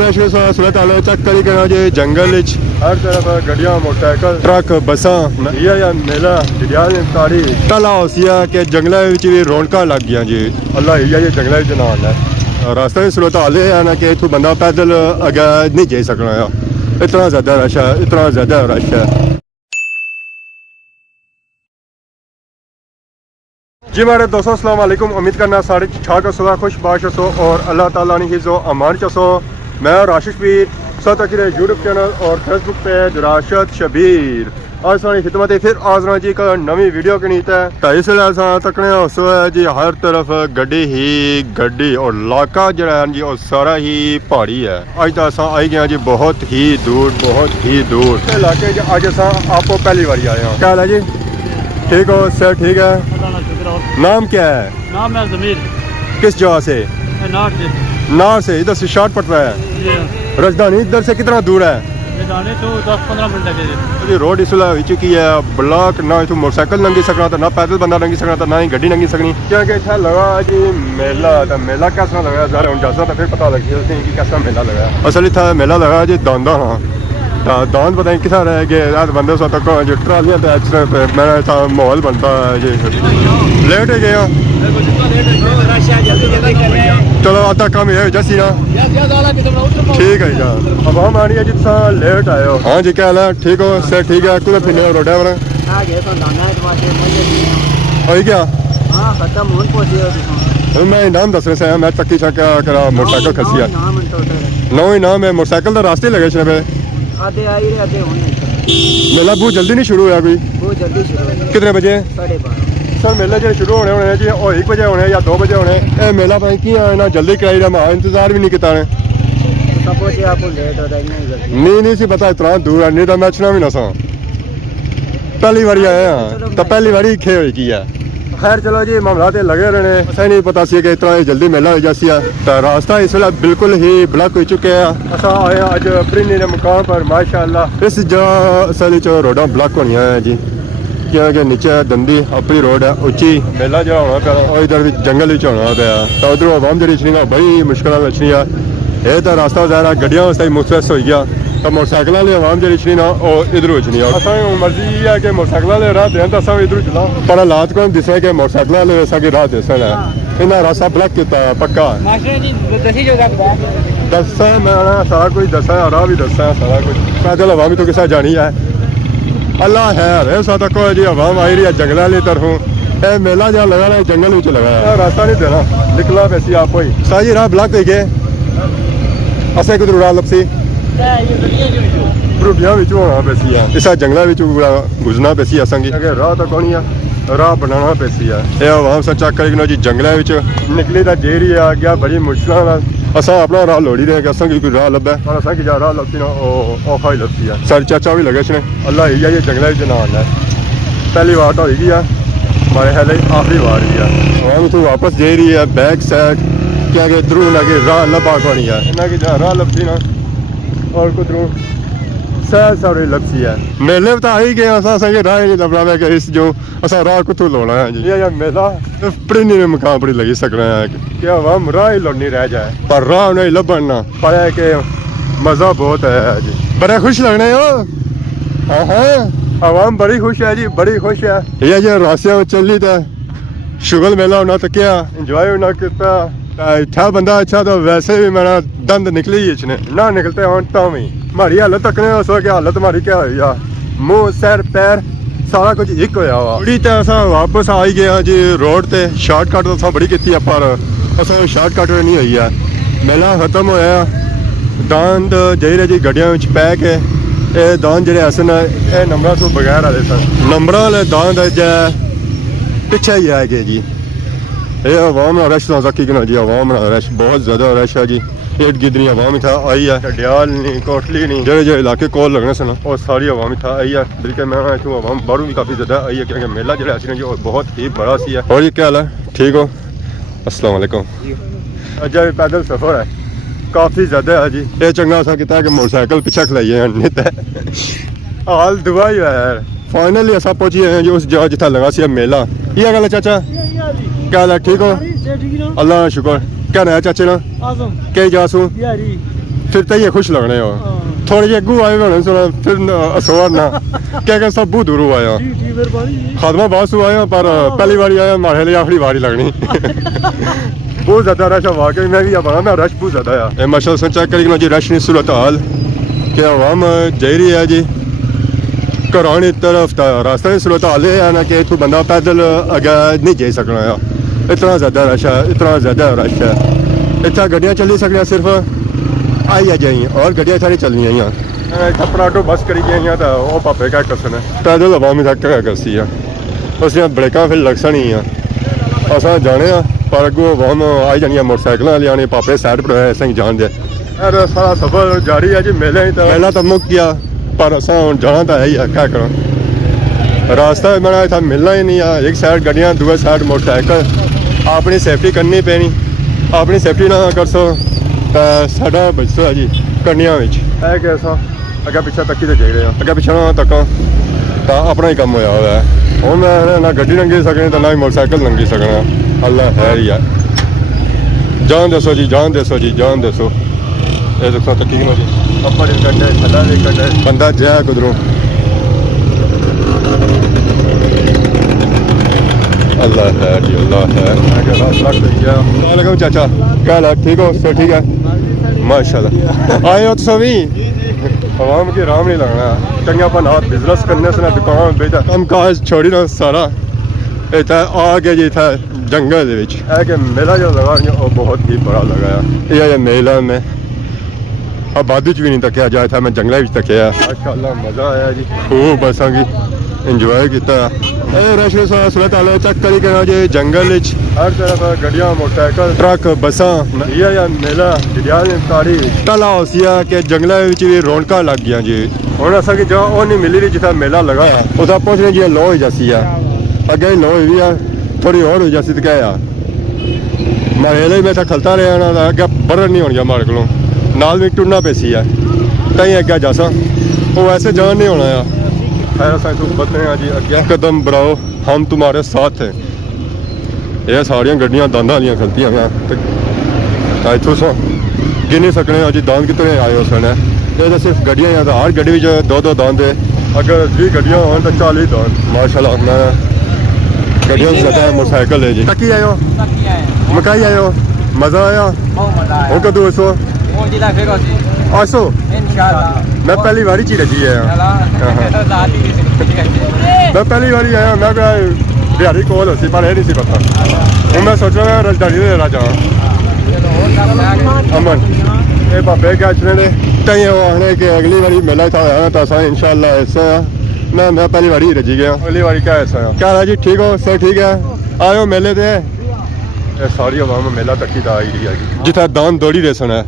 Rush सूरत हाल check करी करा जी जंगल हर तरफ गड्डियां मोटरसाइकिल ट्रक बसां या मेला ताड़ी तला होसिया कि जंगलों भी रौनक लग गई जी अल्लाह ये जंगलों ना आना रास्ता भी सूरत हाल है ना कि इतों बंदा पैदल अगे नहीं जा सकना इतना ज़्यादा रश है इतना ज़्यादा रश है। जी मेरे दोस्तों अस्सलाम वालेकुम उम्मीद करना साढ़े छः का सुबह खुश बाश हो और अल्लाह ताला ने हिज़्ज़ो अमान चसो। मैं राशिद पीर साथ अखिर यूट्यूब चैनल और फेसबुक पेज राशिद शबीर आज सारी खिदमत फिर आजरा जी का नवी वीडियो की नीत है तो इसलिए तकने है जी हर तरफ गड्डी ही गड्डी और इलाका जरा है जी और सारा ही पहाड़ी है। अज तो अस आई गए जी बहुत ही दूर इलाके अज अस आपको पहली बार आए हैं। क्या हाल है जी ठीक हो सर ठीक है नाम क्या है? नाम है ज़मीर। किस जगह से? नार से इधर से शॉर्ट पड़ रहा है राजधानी इधर से कितना दूर है? राजधानी तो 10-15 मिनट लगे जी रोड इसलिए हो चुकी है ब्लॉक ना इतों मोटरसाइकिल लंघी सकना था ना पैदल बंदा लंघी सकना था ना ही गड्डी लंघी सकनी क्योंकि इतना लगा जी मेला तो मेला कैसा लगा सारे हम जैसा तो फिर पता लग गया कि कैसा मेला लगा असल इतना मेला लगा जी दांदा हाँ दांद पता नहीं कितना रह गए यार बंदे सो तक जो ट्रालियाँ पे एक्सीडेंट पे मेरा था माहौल बनता है जी लेट है गया चलो आधा काम है जैसी ना ठीक है यार अब हम आ रही है जितना लेट आए हो हाँ जी क्या हाल है ठीक हो सर ठीक है कुछ फिर रोड ड्राइवर क्या मैं नाम दस रहे मैं तक्की छक्का करा मोटरसाइकिल खसी है नौ ही नाम है मोटरसाइकिल तो रास्ते लगे छे पे मेला बहुत जल्दी नहीं शुरू हुआ कोई कितने बजे? 12:30 सर मेला जो शुरू होने होने जी और 1 बजे होने या 2 बजे होने ए मेला भाई की ना जल्दी कराई रहा इंतजार भी नहीं किया नहीं सी पता इतना दूर है नहीं तो मैं भी ना सा पहली बारी आए हैं तो पहली बारी खे हुई की है खैर चलो जी मामला तो लगे रहने ऐसा ही नहीं पता सी कि इतना जल्दी मेला हो जैसी है तो रास्ता इस वेला बिल्कुल ही ब्लॉक हो चुके हैं असा आए अज प्रिनी के मुकाम पर माशाअल्लाह इस जगह असल रोडा ब्लॉक होनी है जी क्योंकि नीचे दंदी अपनी रोड है उच्ची मेला जो होना पाया और इधर भी जंगल होना पाया तो उधर आवाम जी अचनी बड़ी मुश्किल अचनी है ये तो रास्ता ज़्यादा गड्डियां वास्ते मुस्तैद हो गया तो मोटरसाइकिल वाले आवाम जी अचनी ना और इधर अचनी असा मर्जी है कि मोटरसाइकिल वाले राह दें तो असा इधर चला पर हालात को दिसे कि मोटरसाइकिल वाले असा की राह दसन है इन्हें रास्ता ब्लॉक किया पक्का दसा मैं सारा कुछ दसा राह भी दसा सारा कुछ पैदल आवाम तो किसा जानी है अल्लाह है ऐसा तक जी आवाम आई रही है जंगल वाली तरफों ए मेला जहाँ लगा रहा है जंगल में लगा है रास्ता नहीं देना निकला पैसी आप ही साजी राह ब्लॉक दे गए असें कुछ राह लपसी रुटियां होना पैसी है इस जंगलों गुजरना पैसी असा की राह तो कौन है राह बनाना पैसी है यह आवाम से चेक करेगी जी जंगलों निकली तो जे रही है अगे बड़ी मुश्किल असा अपना राह लोड़ी रहे कि असं कोई राह लभे पर असा की राह लभसी ना औखा ही लभसी है सारे चाचा भी लगे ने अल्लाह ये जंगलों ना आना पहली बार तो होगी है हमारे ख्याल आखिरी बार ही है हम तो वापस दे रही है बैक साइड क्या कि इधरों लगे राह लभा कौन है इन्हें की राह लभसी ना और कुदरों सह सारी लपसी है मेले तो आ ही गए असा राह नहीं लभना कि इस जो असा राह कुतों लाना है जी ये मेला प्रिनी में मुकाम पर लगी सकना है कि आवाम राह ही लड़नी रह जाए पर राह नहीं लभना पर है कि मज़ा बहुत है जी बड़े खुश लगने हो हाँ हाँ आवाम बड़ी खुश है जी बड़ी खुश है ये जो रास्ते में चली था शुगल मेला होना तो क्या इंजॉय होना कितना था बंदा अच्छा तो वैसे भी मेरा दंद निकले ही इसने ना निकलते हो तो भी हमारी हालत तक नहीं सो कि हालत हमारी क्या हुई है मुँह सर पैर सारा कुछ एक होया वा बड़ी तो असा वापस आई गया जी रोड ते शॉर्टकट तो असा बड़ी की पर असा शॉर्टकट नहीं हुई है मेला खत्म होया दांद जे जी गड्डियां पै के ये दांद जे असन ये नंबर तो बगैर आए सन नंबर वाले दांद पिछे ही आए गए जी ये आवाम रश की जी आवाम रश बहुत ज़्यादा रश है जी पेट गिदरी आवाम था आई है डडियाल नहीं कोटली नहीं जो जो इलाके कोल लगने सन और सारी आवाम था आई है बल्कि मैं आवाम बाहरों भी काफ़ी ज़्यादा आई है क्योंकि मेला जो जो बहुत ही बड़ा सी है और ये क्या हाल है ठीक हो अस्सलाम वालेकुम अज पैदल सफ़र है काफ़ी ज़्यादा है जी ये चंगा सा किया कि मोटरसाइकिल पीछे खलाई है नहीं तो हाल दुआ ही है यार फाइनली असा पहुंची हैं जो उस जगह जितना लगा सी मेला ये गल चाचा क्या हाल है ठीक हो अल्लाह शुक्र क्या नया चाचे ना कहीं जा सू फिर तो ये खुश लगने हो थोड़े जे अगू आए होने सुना फिर असोर ना क्या सब बहुत दूर आया खादमा बास आया पर पहली बारी आया मारे लिए आखिरी बारी लगनी बहुत ज़्यादा रश है वाकई मैं भी बना मैं रश बहुत ज़्यादा है माशा चेक करेगी जी रश नहीं सूरत हाल कि आवाम जा रही है जी घरानी तरफ रास्ता की सूरत हाल है ना कि इतों बंदा पैदल अगे नहीं जा सकना है इतना ज़्यादा रश है इतना ज़्यादा रश है इतना गड्डियाँ चली सकती सिर्फ आई जाई और गड्डियाँ सारी चलनी हैं अपना ऑटो बस करी गई तो वह पापे क्या करसन है पैदल आवामी तक क्या करसी है उसने ब्रेक फिर लगसन ही हैं असा जाने पर अगों आवाम आई जानी मोटरसाइकिल लिया पापे साइड पर ऐसा ही जान दे सारा सफर जारी है जी मेला तो मुक गया पर असा हम जाना तो है ही है क्या करो रास्ता बना इतना मिलना ही नहीं है एक साइड गड्डियाँ दूसरी साइड मोटरसाइकिल अपनी सेफ्टी करनी पैनी अपनी सेफ्टी ना कर सो साडा बचता है जी कन्या है कैसा अगर पिछा तकी तो जाए अगर पिछा ना तका तो अपना ही काम होया हुआ है हूँ मैं ना गड्डी लंघी सकनी तो ना ही मोटरसाइकिल लंघी सकना अल्लाह है ही है जान दसो जी जान दसो जी जान दसो ये देखो तकी जी अपर एक कंडे थला एक कंडे बंदा जाए कुदरों अल्लाह है जी अल्लाह है वालेकुम चाचा क्या हाल ठीक हो सब ठीक है माशाल्लाह आए हो तो सभी आवाम की आराम नहीं लगना चंगा अपन हाथ बिजनेस करने से ना दुकान बेचा काम काज छोड़ी ना सारा इतना आ गया जी था जंगल के मेला जो लगा वो बहुत ही बड़ा लगा ये मेला में आबादी भी नहीं तकिया जाए था मैं जंगल तकिया माशाल्लाह मज़ा आया जी खूब असा की इंजॉय किया रश सूरत हाल चेक करी करना जी जंगल हर तरफ गड्डियां मोटरसाइकिल ट्रक बसा या मेला ताड़ी तला होसिया कि जंगलों भी रौनक लग गया जी हूँ असा की जगह वो नहीं मिली रही जितना मेला लगा उस पहुंचने जी लो हो जासी है अगे लो हुई है थोड़ी और हो जासी तो क्या मेले में इतना खलता रहा ना अगे बरन नहीं होनी हमारे को नाल भी टुरना पैसी है कहीं अगे जासा वो वैसे जान नहीं होना है बदले हैं जी अगे कदम बढ़ाओ हम तुम्हारे साथ हैं ये सारिया गड्डियां दांदा वाली खलतियां इतों सो गिन नहीं सकने जी दांद कितने आए हो सन ये तो सिर्फ गड्डियां या हर गड्डी में दो दो दांद है अगर 20 गड्डियां हो तो 40 दांद माशाल्लाह मैं गड्डियों से ज़्यादा मोटरसाइकिल है जी तकी आयो मकाई आयो मज़ा आया हो कदू सो आसो मैं पहली बारी चीज रजी आया मैं पहली बारी आया मैं बिहारी कोल होसी पर यह नहीं सी पता हूँ मैं सोच रहा राजधानी दे राजा अमन ये बाबे क्या चुने कहीं आने कि अगली बारी मेला था तो असा इंशाल्लाह ऐसा मैं पहली बारी रजी गया अगली बारी क्या ऐसा क्या है जी ठीक हो सब ठीक है आयो मेले ते सारी आवाम मेला तकी तो आई रही है जितना दान दौड़ी रेसन है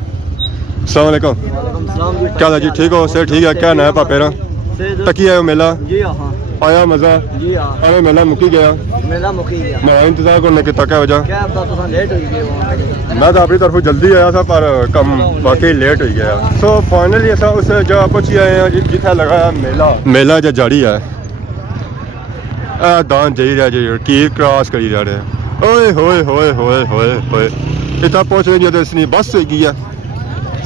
अस्सलाम वालेकुम क्या हाल है जी ठीक हो सर ठीक है क्या नया पापे तकी आयो मेला आया मजा अरे मेला मुकी गया मैं इंतजार करने की क्या वजह मैं तो अपनी तरफ जल्दी आया था पर कम वाकई लेट हो गया सो फाइनली ऐसा उस जगह पहुंची आए हैं जितना लगा मेला जो जारी है दान जाई रहा जी की क्रॉस करी जा रहे ओए होए होए होए होए होए इतना पहुंच रही है बस हो गई है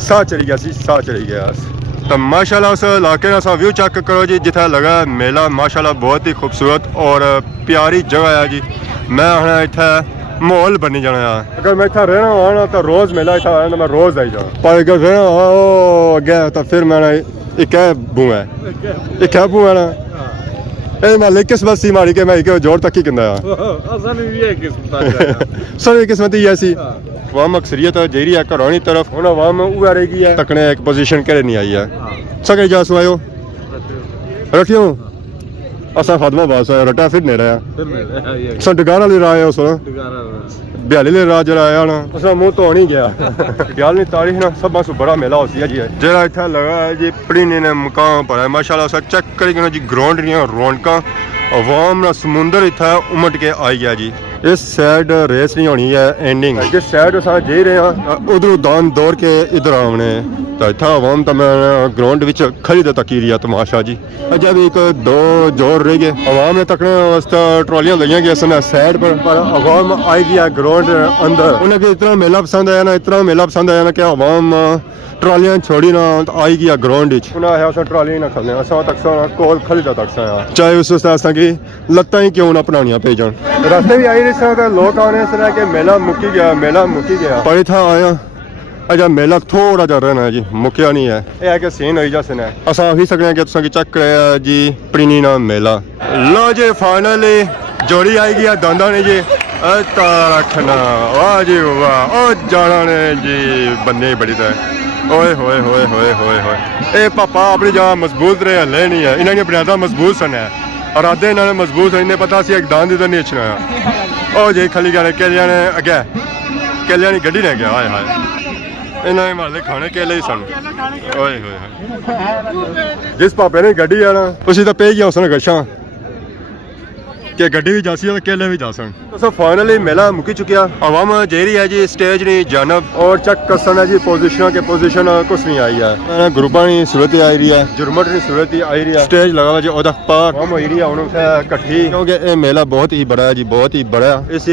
साह चली गया साह चली गया तो माशाल्लाह उस इलाके का व्यू चेक करो जी जितना लगा मेला माशाल्लाह बहुत ही खूबसूरत और प्यारी जगह है जी मैं हूँ इतना माहौल बनी जाना है अगर मैं इतना रहना हुआ ना तो रोज़ मेला इतना आया तो मैं रोज़ आई जाऊँ पर अगर रहना हुआ अगे तो फिर मैंने एक बू है ना मैं लिख किस्मत सी मारी के मैं एक जोर तक ही कहना सर किस्मत ही ऐसी अवाम अक्सरियत जेरी है घरानी तरफ हूँ अवाम उगा रहेगी है तकने एक पोजीशन करे नहीं आई है सके जा सुआयो रखियो असा खादमा बास आया रटा फिर नहीं रहा सा डगारा ले रहा है उस बिहाली ले रहा जरा आया ना असा मुँह तो नहीं गया ग्यारहवीं तारीख ना सब बस बड़ा मेला होती है जी जरा इतना लगा है जी पड़ीने ने मकान पर है माशाल्लाह उस चेक करेगा जी ग्राउंड रौनक अवाम ना समुंदर इतना उमट के आई गया जी इस साइड रेस नहीं होनी है एंडिंग जिस साइड अस जा रहे हैं उधरों दान दौड़ के इधर आने तो इतना आवाम तो मैं ग्राउंड विच खड़ी तो तकी रही तमाशा जी अजय भी एक दो जोर रह गए आवाम ने तकने वास्ते ट्रॉलियां लगी गई सन साइड पर आवाम आई गई ग्राउंड अंदर उन्हें इतना मेला पसंद आया ना इतना मेला पसंद आया ना कि आवाम ट्रॉलियां छोड़ी ना आई गया ग्राउंड ट्रॉली ना खलने तक कोल खली तक चाहे उस की लत्तां ही क्यों ना बनानिया पे जान रास्ते भी आई रही सन लोग आने से कि मेला मुक्की गया पर इतना आया अजा मेला थोड़ा जा रहना है जी मुक्या नहीं है यह है कि सीन होई जैसे है असा ही सकते हैं कि तुसा की चेक कराया जी प्रीनी ना मेला लो जी फाइनली जोड़ी आई गई दादा ने जी रखना वाह जी वाह ओ जाना ने जी बंदे बड़ी तरह ओए होए होए होए होए होए ए पापा अपनी जगह मजबूत रहे हले नहीं है इन्होंने बुनियादा मजबूत सन है और आधे इन्होंने मजबूत इन्हें पता सी एक दान इधर नहीं अच्छना ओ जी खली गए केलिया ने अगे केलिया ने गड्डी ने गया हाय हाय इन्होंने माले खाने केले ही सन ओए होए जिस पापे ने गड्डी आना उसी तो पे गया उसने गशा कि गड्डी भी जासी है केले भी जा सन तो फाइनली मेला मुकी चुकिया आवाम जेरी है जी स्टेज नहीं जानब और चेक कसन है जी पोजीशन के पोजीशन कुछ नहीं आई है ग्रुपा नहीं सूरत आई रही है जुर्मट नहीं सूरत आई रही है स्टेज लगा हुआ जी ओदा पार आवाम हो रही है उन्होंने इकट्ठी क्योंकि ये मेला बहुत ही बड़ा है जी बहुत ही बड़ा इस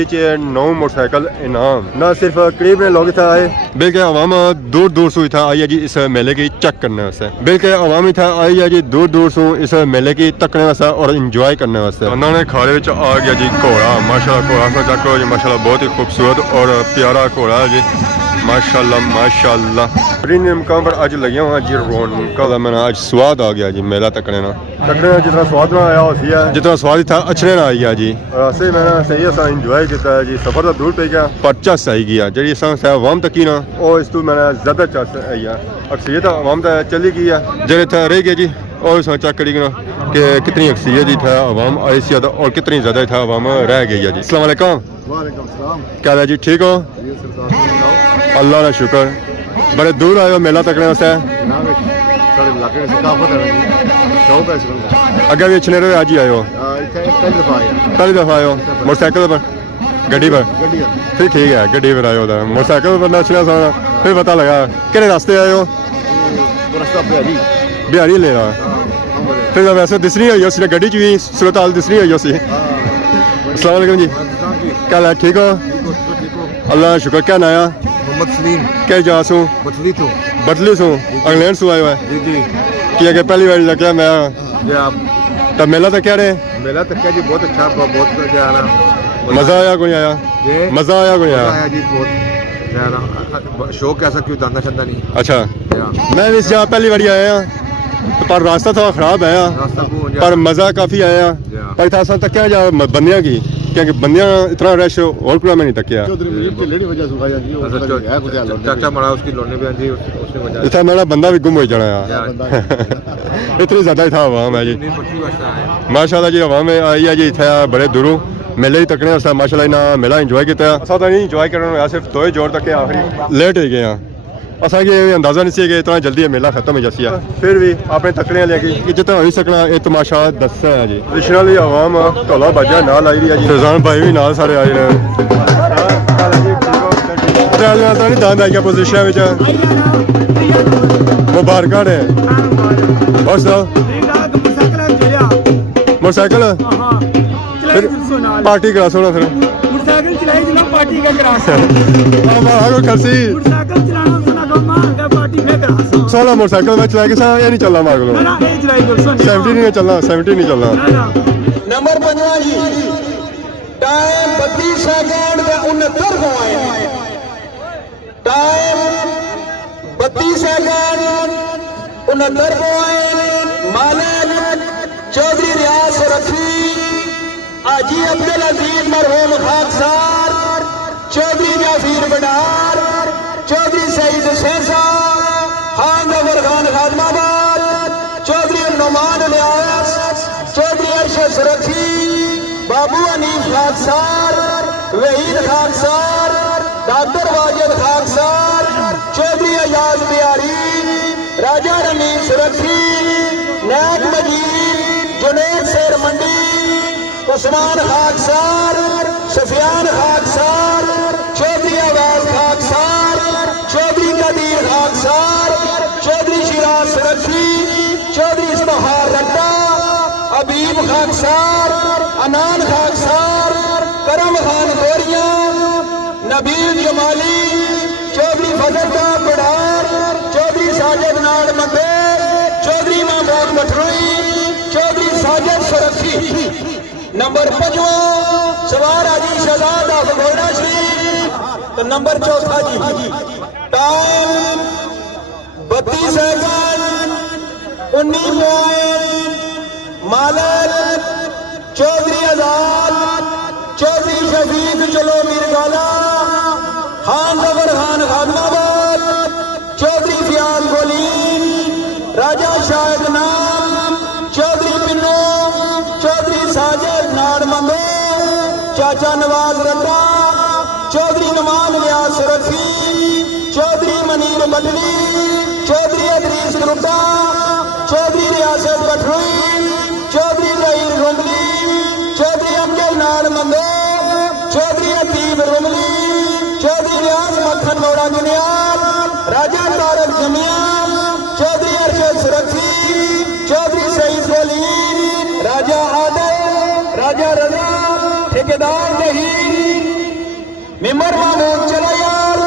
9 मोटरसाइकिल इनाम न सिर्फ करीब लोग इतना आए बल्कि आवाम दूर दूर से इतना आई है जी इस मेले की चेक करने वास्ते बल्कि आवाम इतना आई है जी दूर दूर से इस मेले की तकने वास्ते और इंजॉय करने वास्ते उन्होंने खाले आ गया जी घोड़ा माशाल्लाह घोड़ा सा चेक करो जी माशाल्लाह बहुत ही खूबसूरत और प्यारा घोड़ा है जी माशाल्लाह माशाल्लाह प्रीमियम काम पर आज लगे हुआ जी रौनक मैंने आज स्वाद आ गया जी मेला तकने ना जितना स्वाद ना आया उसी है जितना स्वाद था अच्छे ना आई गया जी रास्ते मैंने सही असा इंजॉय किया है जी सफर तो दूर पे गया पर चस आई गया जी अवाम तकी ना और इस तू मैंने ज्यादा चस आई है अक्सरियत अवाम तो चली गई है जेरे इतना रह गया जी और इस चेक करी ना कि कितनी अक्सरियत जी था अवाम आई सी और कितनी ज़्यादा था अवाम रह गई है जी अस्सलाम वालेकुम क्या है जी ठीक हो अल्लाह का शुक्र बड़े दूर आए हो मेला तकने वास्ते अगे भी अच्छे रहे आज ही आए हो पहली दफ़ा आए हो मोटरसाइकिल पर गड्डी पर फिर ठीक है गड्डी पर आए हो मोटरसाइकिल पर अच्छा सा फिर पता लगा कि रास्ते आए हो बिहारी ले रहा फिर वैसे दिसनी हुई उसने गड्डी च भी सूरत हाल दिसनी हुई उसी अस्सलाम वालेकुम जी क्या हाल है ठीक हो अल्लाह शुक्र क्या नाया मोहम्मद सलीम क्या जा सू बदली सू इंग्लैंड सू आया है कि अगर पहली बार लगा मैं तब मेला तो क्या रहे मेला तो क्या जी बहुत अच्छा बहुत मजा आया कोई आया मजा आया कोई आया जी बहुत शौक ऐसा क्यों धंधा चंदा नहीं अच्छा मैं भी इस जगह पहली बार आया पर रास्ता थोड़ा खराब आया पर मजा काफी आया पर था असल तक क्या जा बंदियां की क्योंकि बंदियां इतना रश और पूरा में नहीं तकिया चाचा मरा उसकी लोने पे जी उसने वजह इतना मेरा बंदा भी गुम हो जाना यार इतनी ज्यादा था आवाम है जी माशाल्लाह जी आवाम आई है जी इतना बड़े दूरों मेले ही तकने वास्ते माशाल्लाह ना मेला इंजॉय किया असा तो नहीं इंजॉय करना सिर्फ 2 जोर तक आखिरी लेट ही गए असा अंदाजा नहीं सी कि इतना जल्दी मेला खत्म हो जासी है फिर भी आपने तकने लेके कि जितना हो सकना ये तमाशा दस है जी ट्रेडिशनली आवाम ढोला बाजा नाल आई रही है जी फैजान भाई भी नाल सारे आए हैं दांद आई गया पोजिशन मुबारक ने और सुनाओ मोटरसाइकिल फिर पार्टी करा सोना फिर मोटरसाइकिल चलाई जना पार्टी का करा खर्ची सोलह मोटरसाइकिल में चला के ये नहीं चलना मार लो 70 नहीं चलना 70 नहीं चलना नंबर 15 जी टाइम 32 सेकंड में 69 हो आए टाइम 32 सेकंड 69 हो आए मालिक चौधरी रियाज रफी हाजी अब्दुल अजीज मरहूम खाकसार चौधरी जाफीर बडार चौधरी सईद हुसैन साहब खान जफर खान खादमाबाद चौधरी नुमान लियास चौधरी अरशद रफी बाबू हनीफ खाकसार वहीद खाकसार डॉक्टर वाजिद खाकसार चौधरी अयाज बिहारी राजा रमीस रफी नैक मजीद जुनेद शेर मंडी उस्मान खाकसार, सफियान खाकसार, चौधरी आवाज खाकसार, चौधरी कदीर खाकसार, चौधरी शिराज सरखी, चौधरी इस्तेहार रट्टा, अबीब खाकसार, अनान खाकसार, करम खान गोरिया, नबील जमाली, चौधरी फजलदा बड़ार, चौधरी साजिद नाड़ मंदे, चौधरी महमूद मठरोई, चौधरी साजिद सुरखी। नंबर 5वां सवार हाजी शहजाद अफगोड़ा शरीफ। तो नंबर 4 जी टाइम 32 सेकंड 19 पॉइंट मालक चौधरी आजाद, चौधरी शफीक चलो मीरगाला, खान जफर खान खादमाबाद, चौधरी फियाज गोलीन, राजा शाहिद नाम, चौधरी पिन्नो, चौधरी साजिद नाड़ मंदो, चाचा नवाज रट्टा, चौधरी नमान लियास रफी, चौधरी मनीर बदली, चौधरी अदरीस करुटा, चौधरी रियासत बठरोई, चौधरी जहीर रुमली, चौधरी अमजद नाड़ मंदो, चौधरी अतीब रुमली, चौधरी रियाज मक्खन मोड़ा गिनियाल, राजा तारक जमिया, चौधरी अरशद सुरखी, चौधरी सईद गोलीन, राजा आदल, राजा रजा, ठेकेदार जहीर, मेमर महमूद चलायार,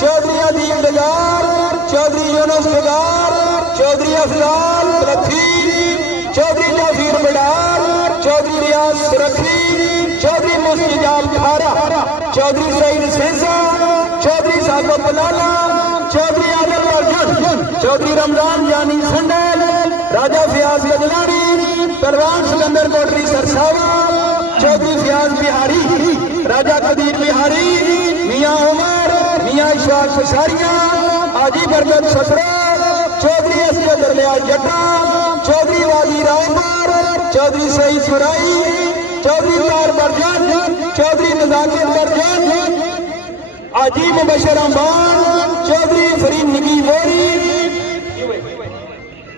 चौधरी अदीब डगार, चौधरी यूनुस डगार, चौधरी अफजाल रखी, चौधरी जाफिर बडार, चौधरी रियाज सुरखी, चौधरी मुस्तिजाल खारा, चौधरी सईद सेंसा, चौधरी साको पलाला, चौधरी आदल अर्जुन, चौधरी रमजान जानी संडल, राजा फियाज गजलानी, परवान सिकंदर कोटरी सरसावा, चौधरी फियाज बिहारी, राजा कदीर बिहारी, मियाँ उमर, मियाँ इशफाक पसारिया, आजी बरकत ससरा, चौधरी असद दरलिया जट्टा, चौधरी वादी रायपुर, चौधरी सईद सुराई, चौधरी तार बरजन, चौधरी नजाकत बरजन, आजी मुबशर अंबान, चौधरी फरीद निगी बोरी,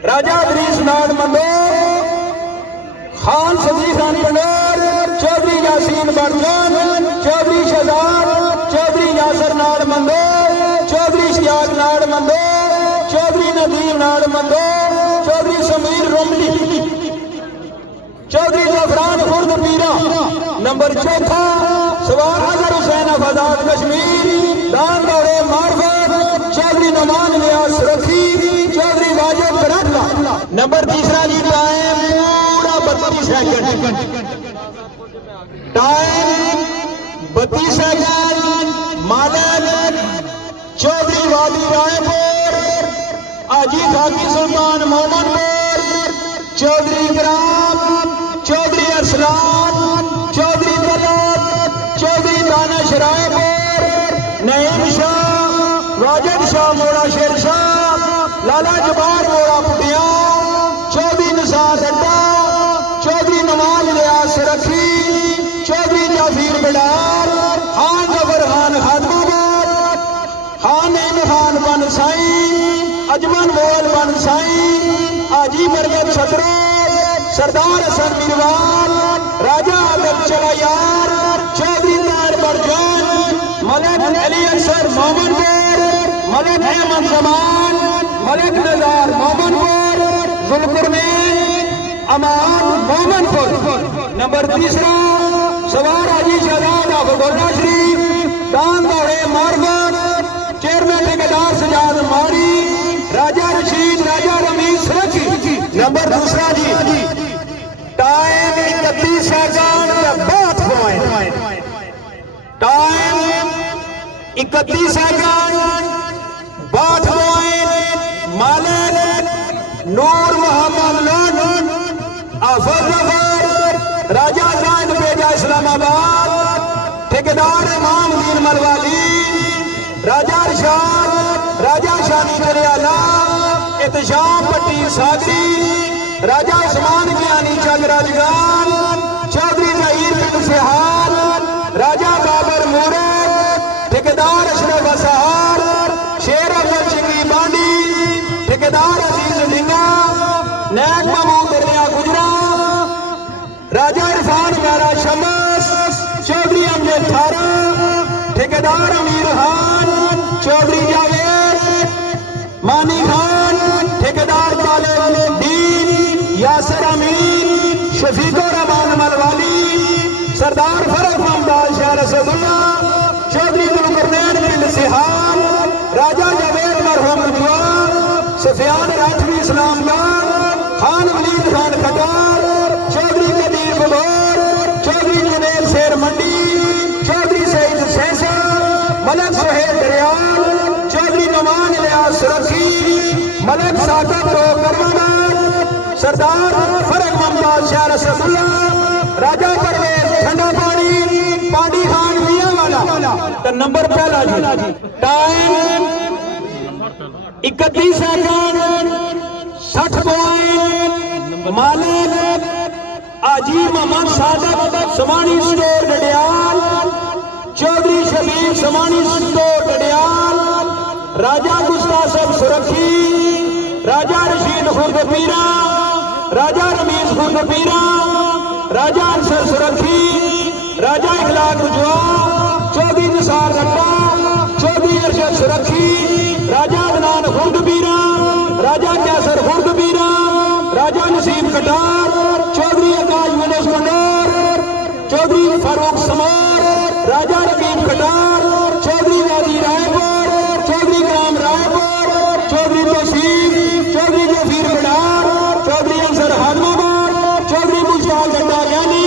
राजा अदरीस नाड़ मंदो, खान सजी खान पंडोर, चौधरी यासीन बरजन, चौधरी शहजाद, चौधरी यासर नाड़ मंदो, चौधरी शियाक नाड़ मंदो, चौधरी नदीम नाड़ मंदो, चौधरी समीर रोमली, चौधरी जफरान खुर्द पीरा। नंबर 4 सवार अजहर हुसैन आजाद कश्मीर, दान दौड़े मार्फत, चौधरी नमान लियास रखी, चौधरी वाजिद कराटला। नंबर 3 जी टाइम पूरा 32 सेकंड, टाइम 32 सेकंड मालक चौधरी वादी रायपुर, आजी खाकी सुल्तान मोहम्मदपुर, चौधरी ग्राम, चौधरी अरसलान, चौधरी तलत, चौधरी दानिश रायपुर, नईम शाह, वाजिद शाह मोड़ा शेर शाह, लाला जबार मोड़ा पुटिया, चौधरी निसार अड्डा, चौधरी नवाज लियास रखी, चौधरी जाफिर बडार, खान जफर खान खादमाबाद, खान खान बन साई, अजमन मोल बन साई, आजी बरगद छतरो, सरदार हसन मीरवाल, राजा आदम चलायार, चौधरी तार बरजान, मलिक अली अक्सर मोमनपुर, मलिक अहमद जमान, मलिक नजार मोमनपुर, जुल्कुरनैन अमान मोमनपुर। नंबर 3 सवार हाजी शहजाद अफगोड़ा शरीफ, दान दौड़े मार्फत, चेयरमैन ठेकेदार सजाद मारी, राजा रशीद, राजा रमीज रखी। नंबर 2 जी time 31 second 62 point, time 31 second 62 point Malik Noor Mohammad Lone, आफर जफर, राजा जायद बेजा इस्लामाबाद, ठेकेदार इमाम दीन मरवाली, राजा अरशाद, राजा शानी दरियाला, इत्शाम पट्टी सागरी, राजा उस्मान ज्ञानी चक राजगान, चौधरी जहीर बिन फिहाल, राजा बाबर मूरत, ठेकेदार अशरफ असहार, शेर अफजल चिंगी बांडी, ठेकेदार अजीज डिंगा, नैक महमूद दरिया गुजरा, राजा इरफान प्यारा सरदार अमीर खान चौधरी जावेद मानी खान ठेकेदार तालिबुद्दीन यासिर अमीन शफीकुर रहमान मलवाली सरदार फरक मुमताज शाह रसूलुल्लाह चौधरी गुलकरनैन पिंड सिहाल राजा जावेद मरहूम जुआ सफियान राठवी इस्लामगढ़ खान वलीद खान खटार चौधरी कदीर बलोर चौधरी जुनैद शेर मंडी चौधरी सईद सहसा मलक सुहेल दरियाल चौधरी नुमान इलियास सुरखी मलक साकब रो करवाना सरदार फरक मुमताज शाह रसूलुल्लाह राजा परवेज ठंडा पानी पानी खान मियां वाला तो नंबर पहला जी टाइम 31 सेकंड 60 पॉइंट मालिक आजी मोहम्मद सादक समानी स्टोर डडियाल चौधरी शबीर समानी स्टोर डडियाल राजा गुस्तासब सुरखी राजा रशीद खुर्दपीरा राजा रमीज खुर्दपीरा राजा अंसर सुरखी राजा इखलाक जुआ चौधरी निसार रट्टा चौधरी अरशद सुरखी राजा अदनान खुर्दपीरा राजा कैसर खुर्दपीरा राजा नसीब कटार चौधरी आकाश यूनुस मंडोर चौधरी फारूक समोर राजा रकीब कटार चौधरी गाजी रायपुर चौधरी ग्राम रायपुर चौधरी तौसीफ चौधरी जफीर कटार चौधरी अंसर हाजमाबाद चौधरी मुश्ताक गड्डा ज्ञानी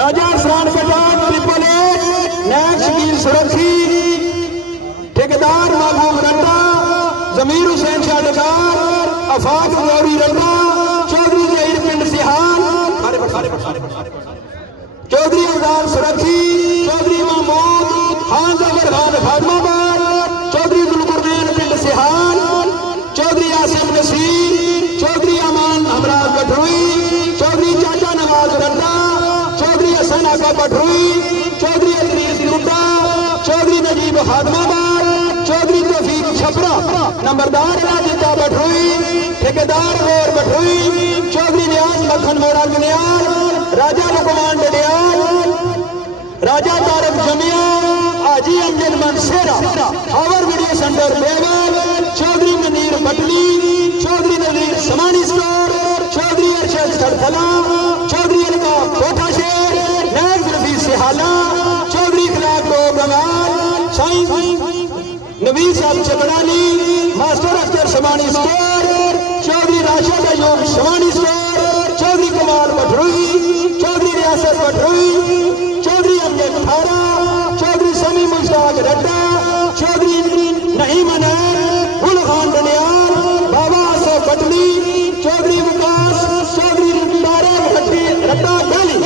राजा अरसलान कटार ट्रिपल एट नैब शकील सुरखी ठेकेदार महबूब रट्टा जमीर हुसैन शाह डकार अफाक गौरी रट्टा चौधरी जहीर पिंड सिहाल चौधरी अवदार सुरखी चौधरी महमूद खान जफर खान फातमाबाद चौधरी गुलकरनैन पिंड सिहाल चौधरी आसिम नसीर चौधरी अमान हमराज कठरुई चौधरी चाचा नवाज रट्टा चौधरी हसन आका कठरुई चौधरी अदरीस गुड्डा चौधरी नजीब फातमाबाद चौधरी तौफीक छपरा नंबरदार राजिता बठुई ठेकेदार गौर बठुई चौधरी न्याज मक्खन मोड़ा गनियाल राजा लुकमान डडियाल राजा तारक जमिया आजी अंजन मनसेरा हावर वीडियो सेंटर बेवल चौधरी मनीर बटली चौधरी नवीर समानी स्टोर चौधरी अरशद सरथला चौधरी अलका कोठा शेर नैब रफी सिहाला चौधरी खिलाफ को गंगाल साइंस नवीर साहब चकड़ानी master Akhtar Samani store Chaudhry Rashid Ayub Samani store Chaudhry Kamal बठरुई चौधरी रियासत बठरुई चौधरी अमजद थारा चौधरी समी मुश्ताक रड्डा चौधरी नईम अनैन गुल खान डनियाल बाबा आसफ बटली चौधरी विकास चौधरी तारा भट्टी रड्डा गाली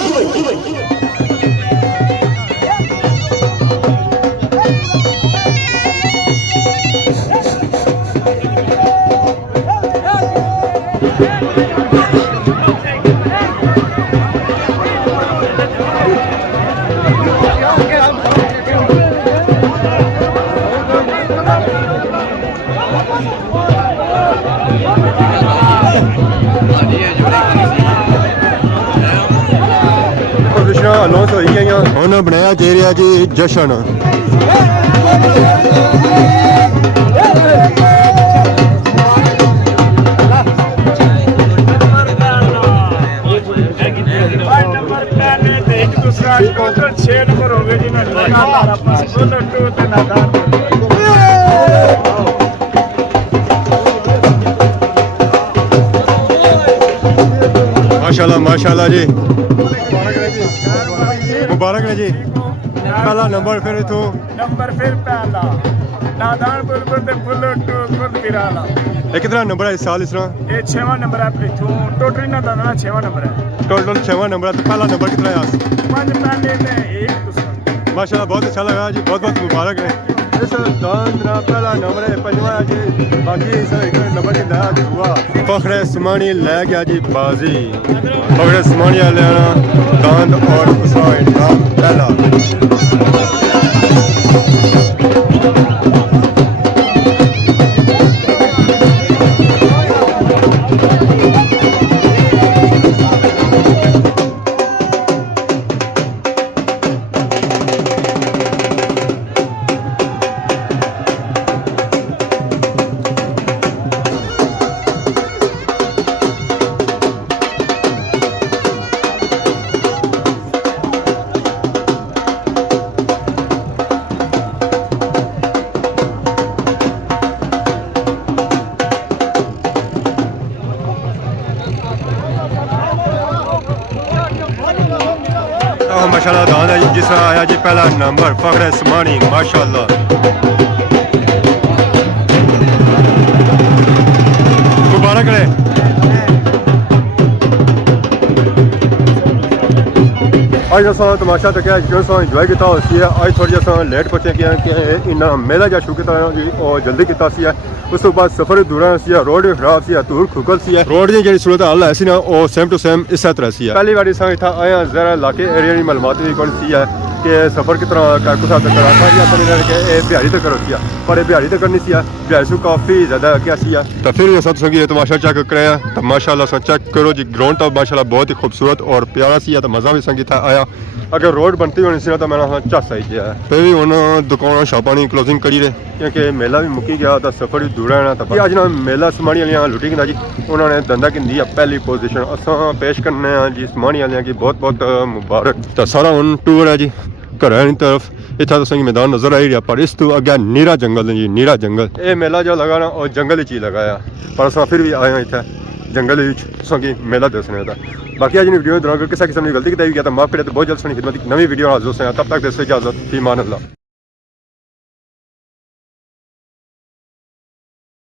अनाउंस हो गई उन्होंने बनाया जा रहा जी जश्न माशाल्लाह माशाल्लाह जी मुबारक है जी पहला नंबर फिर इथों नंबर फिर पहला नादान बुलबुल ते बुल्लो टू खुद बिराला ये कितना नंबर है इस साल इस तरह ये 6वां नंबर है इथों टोटली नादाना 6वां नंबर है टोटल 6वां नंबर है तो पहला नंबर कितना है आज 5 पहले ने एक दूसरा माशाल्लाह बहुत अच्छा लगा जी बहुत बहुत मुबारक है इस दान का पहला नंबर है पंजवा जी बाकी इस नंबर की दया हुआ फखरे उस्मानी ले गया जी बाजी फखरे उस्मानी लेना दान और हुसैन का पहला माशाल्लाह दांद है जी, जिसका आया जी पहला नंबर फखर इस्मानी माशाल्लाह। मुबारक रहे। आज असां तमाशा तकिया जो असां इंजॉय किया उसी है। आज थोड़ी असां लेट पहुंचे कि इन्ना मेला जा शुरू किया जी और जल्दी किया सी है। उस तो बाद सफर दूर सी, रोड भी खराब सी, धूल खुकल सी है। रोड की जी सूरत हाल है सी ना वो सेम टू सेम इस तरह सी है। पहली बार असां इतना आया जरा इलाके एरिया की मालूमात भी कौन सी है कि सफर कितना कुछ तक आता जी अपने कि बिहारी तक होती है, पर बिहारी तक नहीं सी, बिहारी से काफ़ी ज़्यादा क्या सी है। तो फिर असां संगी तमाशा चेक कराया तो माशाल्लाह असां चेक करो जी ग्राउंड तो माशाल्लाह बहुत ही खूबसूरत और प्यारा सी है। तो मज़ा भी संगी था आया। अगर रोड बनती होनी सी तो मैंने झस आई गया। फिर भी हूँ दुकान शॉपां की क्लोजिंग करी रहे क्योंकि मेला भी मुक्की गया तो सफर भी दूर रहना। तो अज ना मेला समानी वालियां लुटी गया जी, उन्होंने धंधा की है पहली पोजीशन। असां पेश करने जी समानी वालियां की बहुत बहुत मुबारक। तो सारा हूँ टूर है जी घर की तरफ। इतना तो संगी मैदान नजर आई रहा, पर इस तो अगे नीरा जंगल है जी, नीरा जंगल। ये मेला जो लगा ना और जंगल ही लगाया, पर असां फिर भी आए इतना जंगल संगी मेला दसने का। बाकी आज वीडियो दौरान किसी किस्म की गलती की गया तो माफ करे। तो बहुत जल्द सुनी खिदमत नवी वीडियो हाजिर होते हैं। तब तक देश इजाजत, ईमान अल्लाह।